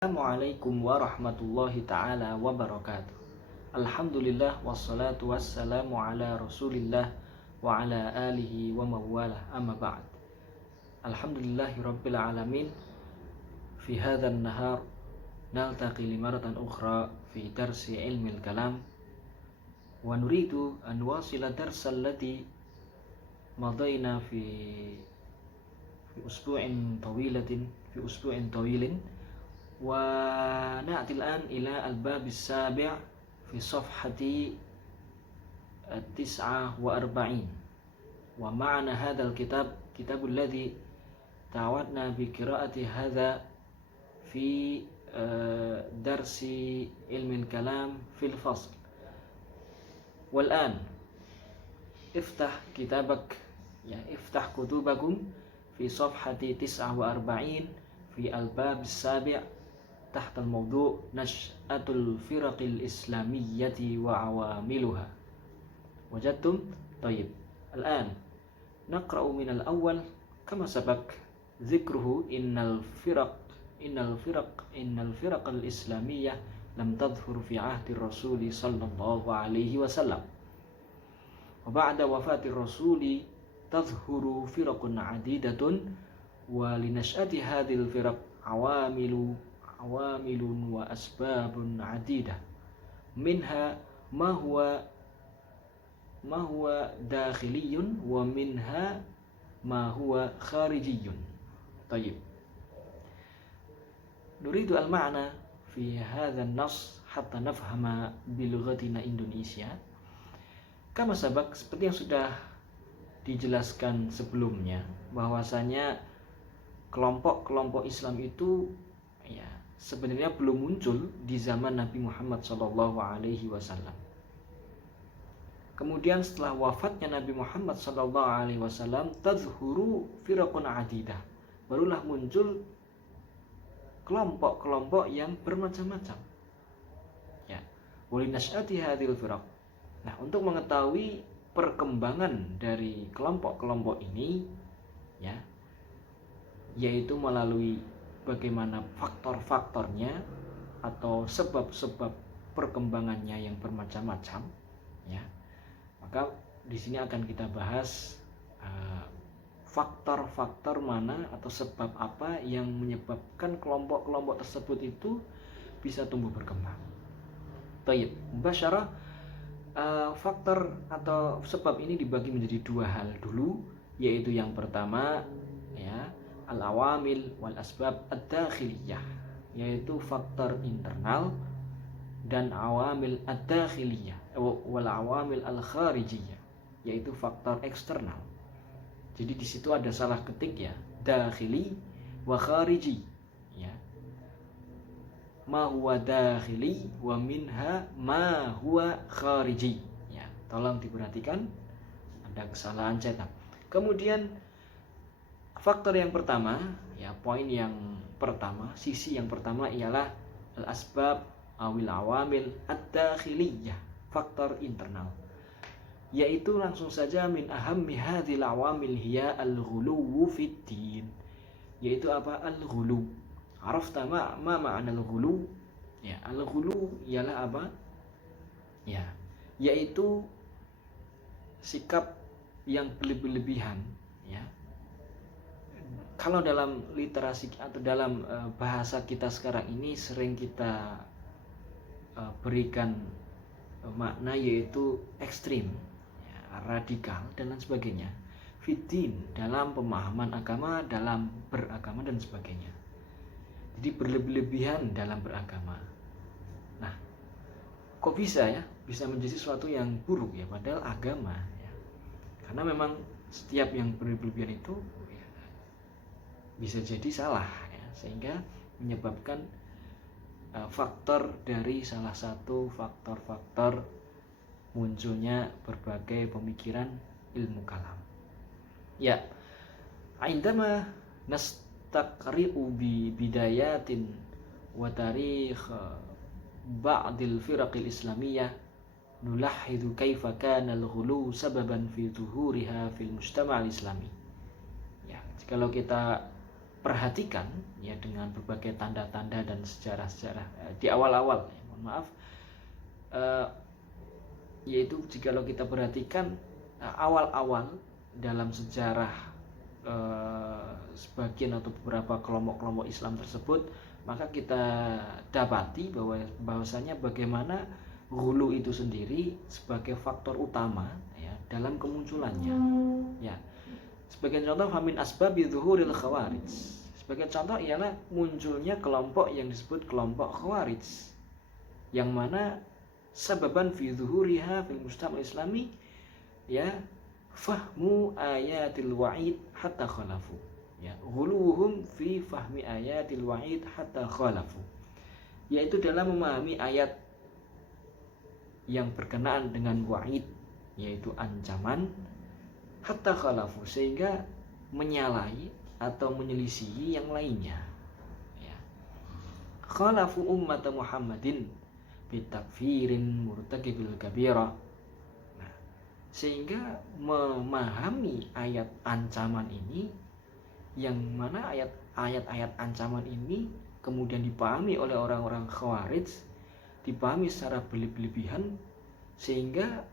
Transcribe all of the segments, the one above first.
Assalamualaikum warahmatullahi ta'ala wabarakatuh. Alhamdulillah wassalatu wassalamu ala rasulillah wa ala alihi wa mawalah amma ba'd. Alhamdulillahi rabbil alamin. Fi hadhan nahar naltaqi limaratan ukhra fi darsi ilmil kalam wa nuridu an wasila darsal lati madayna fi usbu'in tawilin ونأتي الآن إلى الباب السابع في صفحة 49. ومعنى هذا الكتاب الذي تعودنا بقراءة هذا في درس علم الكلام في الفصل. والآن افتح كتبكم في صفحة 49 في الباب السابع تحت الموضوع نشأة الفرق الإسلامية وعواملها. وجدتم؟ طيب، الآن نقرأ من الأول كما سبق ذكره. إن الفرق الإسلامية لم تظهر في عهد الرسول صلى الله عليه وسلم، وبعد وفاة الرسول تظهر فرق عديدة، ولنشأة هذه الفرق عوامل وأسباب عديدة، منها ما هو داخلي ومنها ما هو خارجي. طيب، نريد المعنى في هذا النص حتى نفهم بلغتنا Indonesia. Kama sabak, seperti yang sudah dijelaskan sebelumnya, bahwasanya kelompok-kelompok Islam itu sebenarnya belum muncul di zaman Nabi Muhammad SAW. Kemudian setelah wafatnya Nabi Muhammad SAW, tazhuru firaqun adidah, barulah muncul kelompok-kelompok yang bermacam-macam. Walinash'ati hadhil firaq. Nah, untuk mengetahui perkembangan dari kelompok-kelompok ini, yaitu melalui bagaimana faktor-faktornya atau sebab-sebab perkembangannya yang bermacam-macam, maka di sini akan kita bahas faktor-faktor mana atau sebab apa yang menyebabkan kelompok-kelompok tersebut itu bisa tumbuh berkembang. Tayyib, mubasyarah, faktor atau sebab ini dibagi menjadi dua hal dulu, yaitu yang pertama al-awamil wal asbab ad-dakhiliyah, yaitu faktor internal, dan awamil ad-dakhiliyah wal awamil al-kharijiyah, yaitu faktor eksternal. Jadi di situ ada salah ketik dakhili wa khariji, ma huwa dakhili wa minha ma huwa khariji. Tolong diperhatikan, ada kesalahan cetak. Kemudian faktor yang pertama, poin yang pertama, sisi yang pertama ialah al-asbab awil awamil ad-dakhiliyah, faktor internal, yaitu langsung saja min ahammi hadhil awamil hiya al-ghuluw fid din, yaitu apa? Al-ghuluw. Arafta ma ma'na al-ghuluw? Al-ghuluw ialah apa? Yaitu sikap yang berlebihan. Kalau dalam literasi atau dalam bahasa kita sekarang ini sering kita berikan makna yaitu ekstrim, radikal dan lain sebagainya. Fiddin, dalam pemahaman agama, dalam beragama dan sebagainya. Jadi berlebihan dalam beragama. Nah, kok bisa menjadi sesuatu yang buruk padahal agama karena memang setiap yang berlebihan itu bisa jadi salah, sehingga menyebabkan faktor dari salah satu faktor-faktor munculnya berbagai pemikiran ilmu kalam. Indama nastaqri'u bi bidayatin wa tarikh ba'dil firaqil islamiyah nulahhidu kaifa kana al-ghulu sababan fi zuhuriha fil mujtama' al-islami. Kalau kita perhatikan ya dengan berbagai tanda-tanda dan sejarah-sejarah di awal-awal ya, mohon maaf, yaitu jikalau kita perhatikan awal-awal dalam sejarah sebagian atau beberapa kelompok-kelompok Islam tersebut, maka kita dapati bahwasanya bagaimana ghulu itu sendiri sebagai faktor utama ya dalam kemunculannya ya. Sebagai contoh, famin asbabi zuhuril khawarij, sebagai contoh ialah munculnya kelompok yang disebut kelompok khawarij, yang mana sababan fi zuhuriha fil mujtama' islami ya fahmu ayatil wa'id hatta khalafu ya, ghuluhum fi fahmi ayatil wa'id hatta khalafu, yaitu dalam memahami ayat yang berkenaan dengan wa'id, yaitu ancaman, hatta khalafu, sehingga menyalahi atau menyelisihi yang lainnya ya. Khalafu ummat Muhammadin bitakfirin murtakibil kabira. Nah, sehingga memahami ayat ancaman ini, yang mana ayat-ayat ancaman ini kemudian dipahami oleh orang-orang Khawarij, dipahami secara berlebihan, sehingga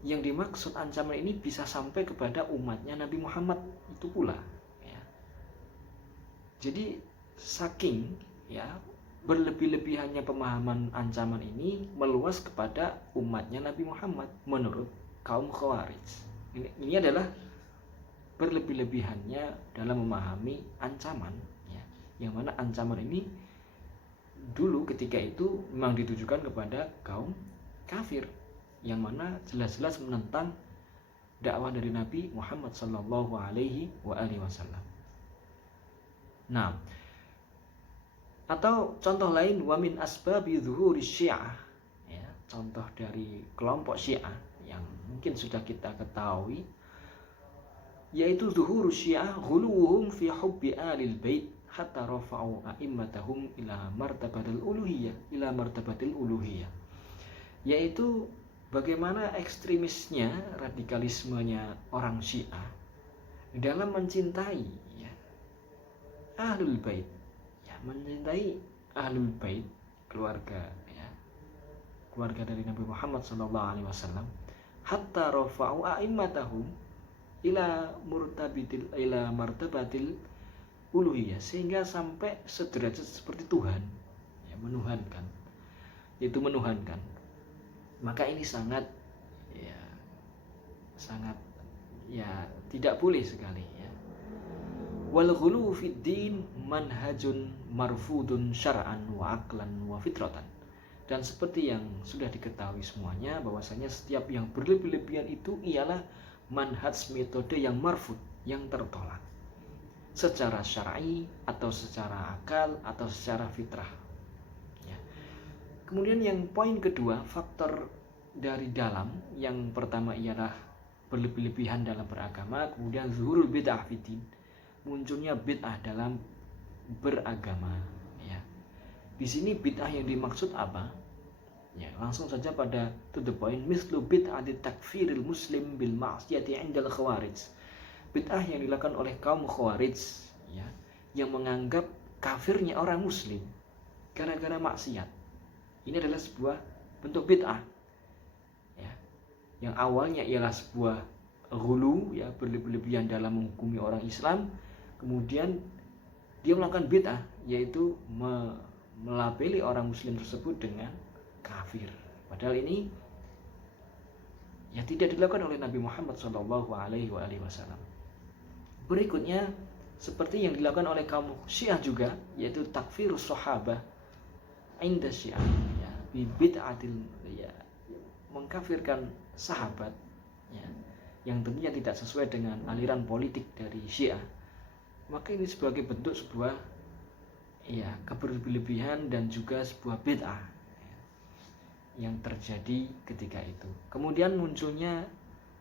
yang dimaksud ancaman ini bisa sampai kepada umatnya Nabi Muhammad itu pula ya. Jadi saking ya berlebih-lebihannya pemahaman ancaman ini meluas kepada umatnya Nabi Muhammad menurut kaum Khawarij. Ini adalah berlebih-lebihannya dalam memahami ancaman ya, yang mana ancaman ini dulu ketika itu memang ditujukan kepada kaum kafir, yang mana jelas-jelas menentang dakwah dari Nabi Muhammad sallallahu alaihi wasallam. Nah, atau contoh lain, wa min asbabi zuhuri syiah ya, contoh dari kelompok Syiah yang mungkin sudah kita ketahui, yaitu zuhuru syiah ghuluhum fi hubbi alil bait hatta rafa'u a'immatahum ila martabatil uluhiyah, yaitu bagaimana ekstremisnya, radikalismenya orang Syiah dalam mencintai ya, ahlul bait ya, mencintai ahlul bait, keluarga ya, keluarga dari Nabi Muhammad SAW, hatta rafa'u a'immatahum ila martabatil uluhiyah, sehingga sampai sederajat seperti Tuhan ya, menuhankan, yaitu menuhankan. Maka ini sangat tidak boleh sekali ya. Wal ghulu fid din manhajun marfudun syar'an wa aqlan wa fitratan. Dan seperti yang sudah diketahui semuanya, bahwasanya setiap yang berlebih-lebihan itu ialah manhaj, metode yang marfud, yang tertolak secara syar'i atau secara akal atau secara fitrah. Kemudian yang poin kedua, faktor dari dalam, yang pertama ialah berlebih-lebihan dalam beragama, kemudian zuhurul bid'ah fiddin, munculnya bid'ah dalam beragama ya. Di sini bid'ah yang dimaksud apa? Ya, langsung saja pada to the point, mislu bid'ati takfiril muslim bil ma'siyati 'indal khawarij. Bid'ah yang dilakukan oleh kaum Khawarij ya, yang menganggap kafirnya orang muslim gara-gara maksiat. Ini adalah sebuah bentuk bid'ah ya, yang awalnya ialah sebuah ghulu ya, berlebihan dalam menghukumi orang Islam, kemudian dia melakukan bid'ah, yaitu melabeli orang muslim tersebut dengan kafir, padahal ini ya tidak dilakukan oleh Nabi Muhammad SAW. Berikutnya seperti yang dilakukan oleh kaum Syiah juga, yaitu takfirus sahabah inda Syiah ya, bid'atil ya, mengkafirkan sahabat ya, yang tentunya tidak sesuai dengan aliran politik dari Syiah. Maka ini sebagai bentuk sebuah ya keberlebihan dan juga sebuah bid'ah ya, yang terjadi ketika itu. Kemudian munculnya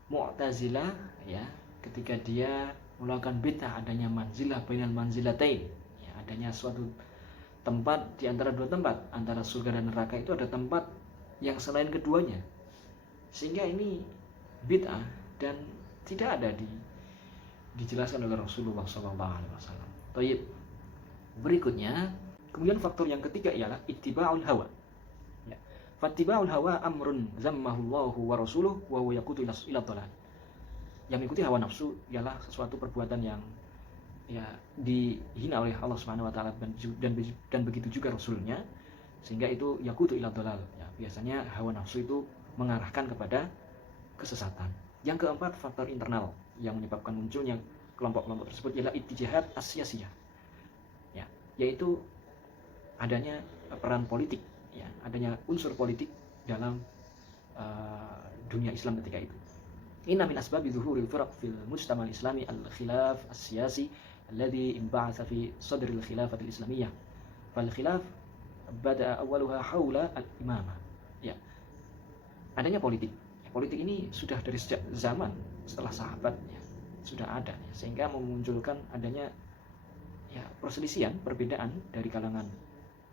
Mu'tazilah ya, ketika dia melakukan bid'ah adanya manzilah bainal manzilatain ya, adanya suatu tempat di antara dua tempat, antara surga dan neraka itu ada tempat yang selain keduanya, sehingga ini bid'ah dan tidak ada dijelaskan oleh Rasulullah SAW. Baik. Berikutnya, kemudian faktor yang ketiga ialah ittiba'ul hawa. Ya. Fattiba'ul hawa amrun zammahullahu wa rasuluhu wa huwa yaqutu ila dhalal. Yang mengikuti hawa nafsu ialah sesuatu perbuatan yang ya dihina oleh Allah Subhanahu wa taala dan begitu juga rasulnya, sehingga itu yaqutu ila dhalal. Ya, biasanya hawa nafsu itu mengarahkan kepada kesesatan. Yang keempat, faktor internal yang menyebabkan munculnya kelompok-kelompok tersebut ialah ittijahat as-siyasiyah. Ya, yaitu adanya peran politik, ya, adanya unsur politik dalam dunia Islam ketika itu. Inna min asbabi zuhuril firaq fil mujtama' al-islami al-khilaf as-siyasi alladhi inba'atha fi sadri al-khilafah al-islamiyah. Fal khilaf bada'a awwaluha hawla al-imamah. Ya. Adanya politik. Politik ini sudah dari sejak zaman setelah sahabat ya, sudah ada ya, sehingga memunculkan adanya ya perselisihan, perbedaan dari kalangan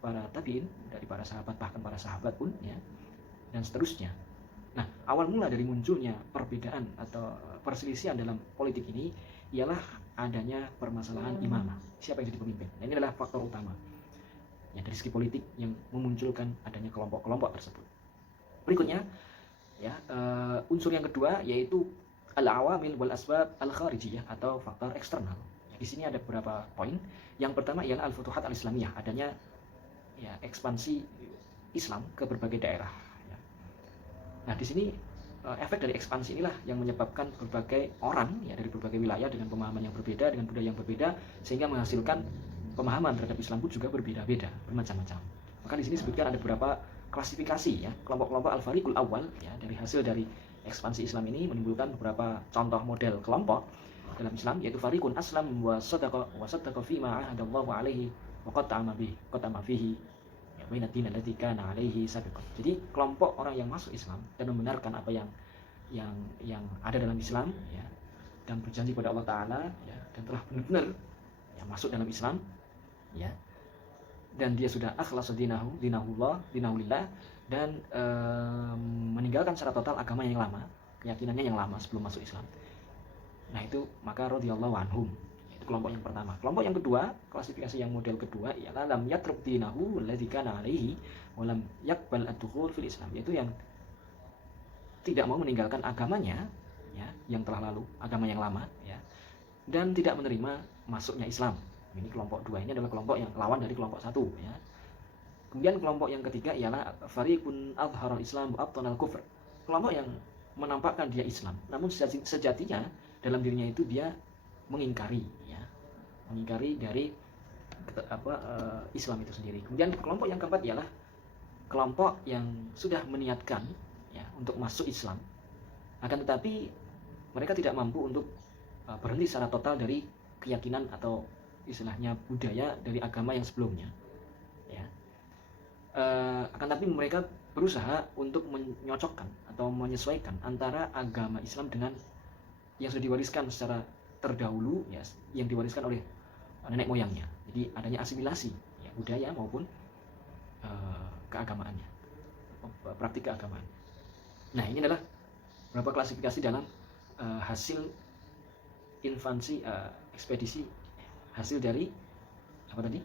para tabi'in, dari para sahabat, bahkan para sahabat pun ya, dan seterusnya. Nah, awal mula dari munculnya perbedaan atau perselisihan dalam politik ini ialah adanya permasalahan imamah, siapa yang jadi pemimpin. Nah, ini adalah faktor utama ya dari segi politik yang memunculkan adanya kelompok-kelompok tersebut. Berikutnya ya, unsur yang kedua yaitu al-awamil wal asbab al-kharijiyah atau faktor eksternal. Ya, di sini ada beberapa poin. Yang pertama ialah al-futuhat al-islamiyah, adanya ya ekspansi Islam ke berbagai daerah. Ya. Nah, di sini efek dari ekspansi inilah yang menyebabkan berbagai orang ya dari berbagai wilayah dengan pemahaman yang berbeda, dengan budaya yang berbeda, sehingga menghasilkan pemahaman terhadap Islam pun juga berbeda-beda, bermacam-macam. Maka di sini disebutkan ada beberapa klasifikasi ya, kelompok-kelompok al-fariqul awal ya, dari hasil dari ekspansi Islam ini menimbulkan beberapa contoh model kelompok dalam Islam, yaitu fariqun aslam wa saddaqa fi ma ahadallahu alaihi wa qat'ama fihi ya baina din allati kana alaihi sabiqan. Jadi kelompok orang yang masuk Islam dan membenarkan apa yang ada dalam Islam ya, dan berjanji kepada Allah taala ya, dan telah benar-benar ya masuk dalam Islam ya, dan dia sudah akhlas dinahullah dan meninggalkan secara total agama yang lama, keyakinannya yang lama sebelum masuk Islam. Nah, itu maka radhiyallahu anhum. Itu kelompok yang pertama. Kelompok yang kedua, klasifikasi yang model kedua ialah lam yatruk dinahu alladzi kana alaihi wa lam yaqbal ad-dukhul fil Islam, yaitu yang tidak mau meninggalkan agamanya ya, yang telah lalu, agama yang lama ya, dan tidak menerima masuknya Islam. Ini kelompok dua, ini adalah kelompok yang lawan dari kelompok satu ya. Kemudian kelompok yang ketiga ialah fariqun azharal Islam wa abtanal kufr. Kelompok yang menampakkan dia Islam, namun sejatinya dalam dirinya itu dia mengingkari ya, mengingkari dari Islam itu sendiri. Kemudian kelompok yang keempat ialah kelompok yang sudah meniatkan ya untuk masuk Islam, akan tetapi mereka tidak mampu untuk berhenti secara total dari keyakinan atau istilahnya budaya dari agama yang sebelumnya ya. Akan tapi mereka berusaha untuk menyocokkan atau menyesuaikan antara agama Islam dengan yang sudah diwariskan secara terdahulu ya, yang diwariskan oleh nenek moyangnya. Jadi adanya asimilasi ya, budaya maupun keagamaannya, praktik keagamaan. Nah, ini adalah beberapa klasifikasi dalam hasil invasi ekspedisi, hasil dari apa tadi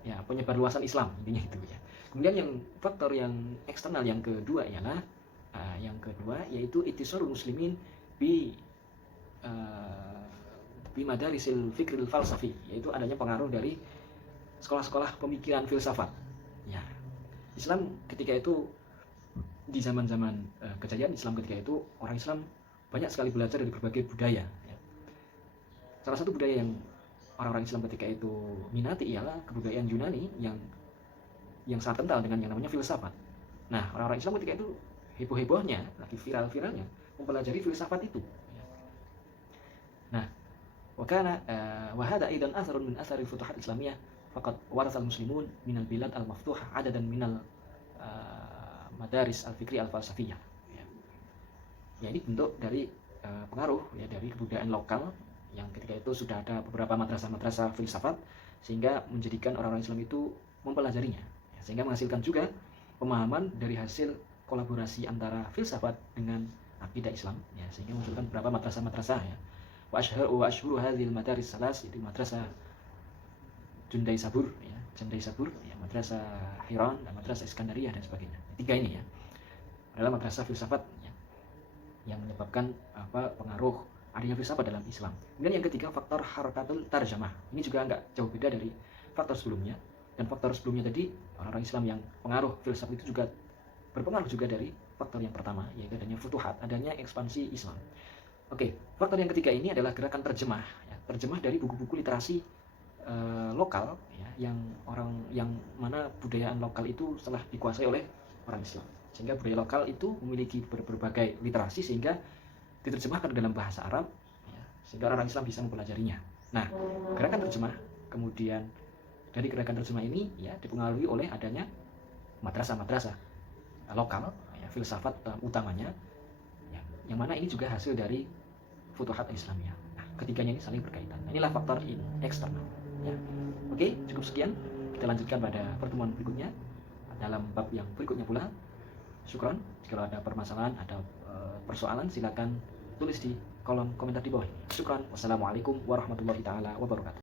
ya penyebarluasan Islam, intinya itu ya. Kemudian yang faktor yang eksternal yang kedua ialah yaitu ittisarul muslimin bi madarisil fikril falsafi, yaitu adanya pengaruh dari sekolah-sekolah pemikiran filsafat ya. Islam ketika itu di zaman-zaman kejayaan Islam ketika itu, orang Islam banyak sekali belajar dari berbagai budaya ya. Salah satu budaya yang orang-orang Islam ketika itu minati ialah kebudayaan Yunani yang sangat kental dengan yang namanya filsafat. Nah, orang-orang Islam ketika itu heboh-hebohnya, lagi viral-viralnya mempelajari filsafat itu. Nah, wakana wahada aidan atharun min athari futuhat islamiyah faqad warathal muslimun minal bilad al-maftuhah adadan minal madaris al-fikri al-falsafiyah. Ya, ini bentuk dari pengaruh ya dari kebudayaan lokal yang ketika itu sudah ada beberapa madrasah-madrasah filsafat, sehingga menjadikan orang-orang Islam itu mempelajarinya ya, sehingga menghasilkan juga pemahaman dari hasil kolaborasi antara filsafat dengan akidah Islam ya, sehingga munculkan beberapa madrasah-madrasah ya. Wa ashhuru hadhil madaris salas, itu madrasah Jundai Sabur ya, madrasah Hiran dan madrasah Iskandariyah dan sebagainya. 3 ini ya adalah madrasah filsafat ya, yang menyebabkan pengaruh adanya filsafat dalam Islam. Kemudian yang ketiga, faktor harakatul tarjamah. Ini juga nggak jauh beda dari faktor sebelumnya. Dan faktor sebelumnya tadi, orang-orang Islam yang pengaruh filsafat itu juga berpengaruh juga dari faktor yang pertama, yaitu adanya futuhat, adanya ekspansi Islam. Oke, faktor yang ketiga ini adalah gerakan terjemah ya, terjemah dari buku-buku literasi lokal ya, yang mana budayaan lokal itu telah dikuasai oleh orang Islam, sehingga budaya lokal itu memiliki berbagai literasi sehingga diterjemahkan dalam bahasa Arab ya, sehingga orang Islam bisa mempelajarinya. Nah, gerakan terjemah kemudian dari gerakan terjemah ini ya dipengaruhi oleh adanya madrasah-madrasah lokal ya, filsafat utamanya ya, yang mana ini juga hasil dari futuhat Islamiyah. Nah, ketiganya ini saling berkaitan. Nah, inilah faktor eksternal ya. Oke, cukup sekian. Kita lanjutkan pada pertemuan berikutnya dalam bab yang berikutnya pula. Syukron. Jika ada permasalahan, ada persoalan, silakan tulis di kolom komentar di bawah. Syukron. Wassalamualaikum warahmatullahi taala wabarakatuh.